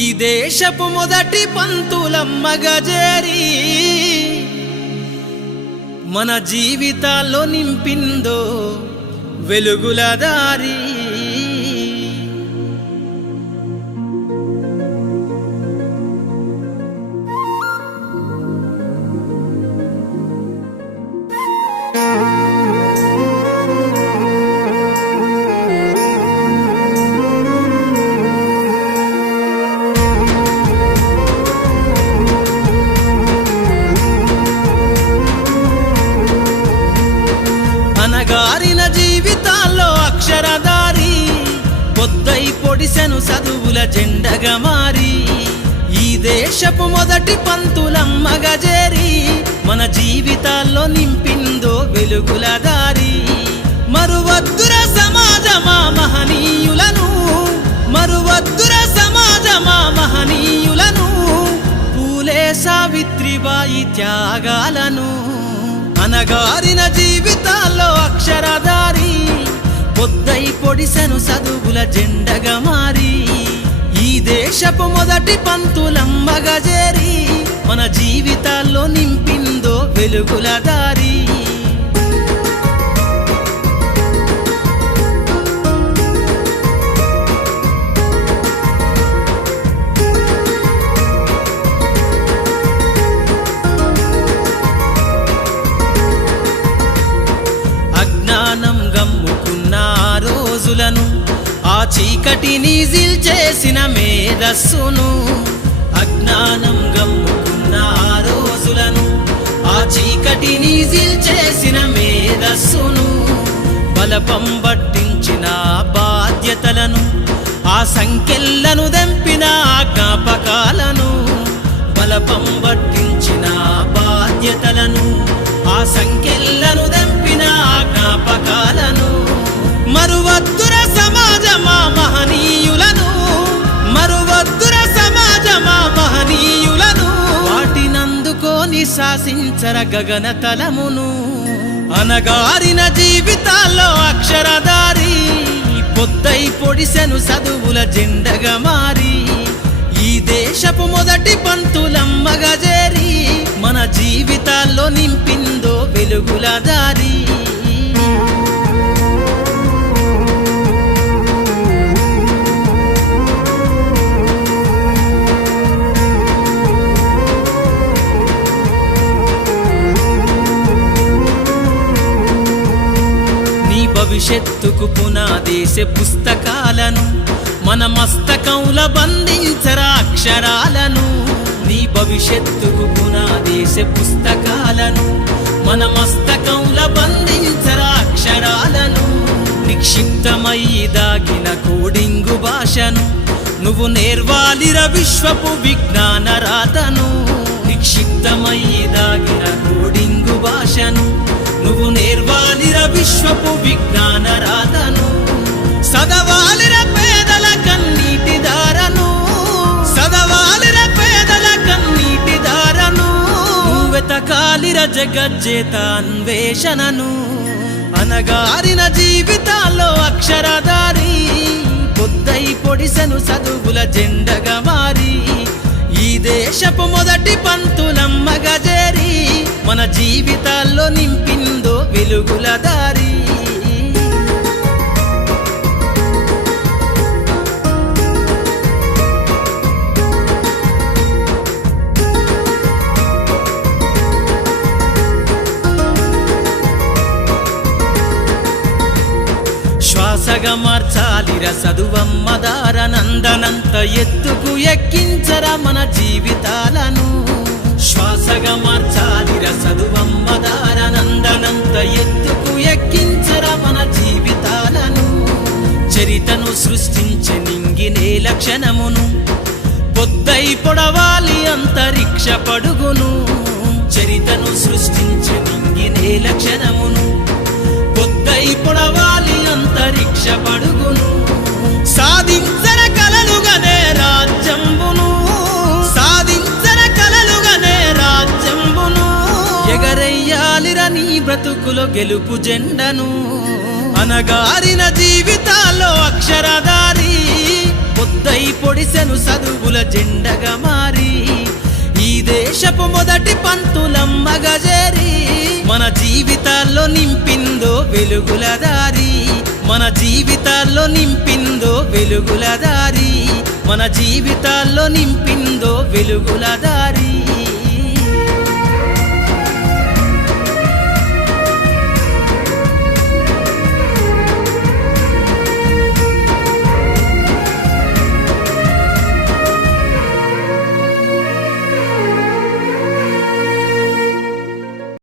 ఈ దేశపు మొదటి పంతులమ్మగా చేరి మన జీవితాల్లో నింపిందో వెలుగుల దారి. అనగారిన జీవితాల్లో అక్షరధారి పొద్దై పొడిసెను చదువుల జెండగా మారి ఈ దేశపు మొదటి పంతులమ్మగా చేరి మన జీవితాల్లో నింపిందో వెలుగుల దారి. మరువద్దుర సమాజమా మహనీయులను, మరువద్దుర సమాజమా మహనీయులను, పూలే సావిత్రిబాయి త్యాగాలను. అనగారిన జీవితాల్లో అక్షరధారి పొద్దై పొడిసెను చదువుల జెండగా మారి ఈ దేశపు మొదటి పంతులమ్మగా చేరి మన జీవితాల్లో నింపిందో వెలుగుల దారి. అజ్ఞానం గమ్ముకున్న ఆ రోజులను, ఆ చీకటిని జిల్చేసిన మేధస్సును, అజ్ఞానం గమ్ముకున్న ఆ రోజులను, ఆ చీకటిని జిల్చేసిన మేధస్సును, బలపం పట్టించిన బాధ్యతలను, ఆ సంఖ్యలను దెంపిన జ్ఞాపకాలను, బలపం పట్టించిన బాధ్యతలను, ఆ సంఖ్యలను దెంపిన జ్ఞాపకాలను. మరువద్దుర సమాజమా మహనీయులను, మరువద్దుర సమాజమా మహనీయులను, వాటినందుకోని శాసించర గగన తలమును. అనగారిన జీవితాల్లో అక్షరధారి పొద్దై పొడిసెను చదువుల జెండగా మారి ఈ దేశపు మొదటి పంతులమ్మగా చేరి మన జీవితాల్లో నింపిందో వెలుగుల దారి. నీ భవిష్యత్తుకు పునాదేసే పుస్తకాలను మన మస్తకంల బంధించరా అక్షరాలను. నీ భవిష్యత్తుకు పునాదేసే పుస్తకాలను మన మస్తకంల బంధించరా అక్షరాలను. నిక్షిప్తమై దాగిన కోడింగు భాషను నువ్వు నేర్వాలిర విశ్వపు విజ్ఞాన రాతను. నిక్షిప్తమై దాగిన కోడింగు భాషను నువ్వు నేర్వాలిర విశ్వపు విజ్ఞాన రాతను. సదవాలిర పేదల కన్నీటి దారను, సదవాలిర పేదల కన్నీటి దారను, వెతకాలిర జగజ్జేత అన్వేషణను. అనగారిన జీవితాల్లో అక్షరధారి పొద్దై పొడిసెను చదువుల జెండగా మారి ఈ దేశపు మొదటి పంతులమ్మగా చేరి మన జీవితాల్లో నింపిందో వెలుగుల దారి. శ్వాసగా మార్చాలిర చదువమ్మ దారనందనంత ఎత్తుకు ఎక్కించరా మన జీవితాలను. శ్వాసగా మార్చాలిర చదువమ్మ దారనందనంత ఎత్తుకు ఎక్కించరా మన జీవితాలను. చరితను సృష్టించే నింగినే లక్షణమును పొద్దై పొడవాలి అంతరిక్ష పడుగును. చరితను సృష్టించే నింగినే లక్షణమును పొద్దై పొడవాలి అంతరిక్ష పడుగును. సాధించర కలలుగనే రాజ్యంబును, సాధించర కలలుగనే రాజ్యంబును, ఎగరయ్యాలిర నీ బ్రతుకులో గెలుపు జెండను. అనగారిన జీవితాల్లో అక్షరధారి పొద్దై పొడిసెను చదువుల జెండగా మారి ఈ దేశపు మొదటి పంతులమ్మగా చేరి మన జీవితాల్లో నింపిందో వెలుగుల దారి మన జీవితాల్లో నింపిందో వెలుగుల దారి మన జీవితాల్లో నింపిందో వెలుగుల దారి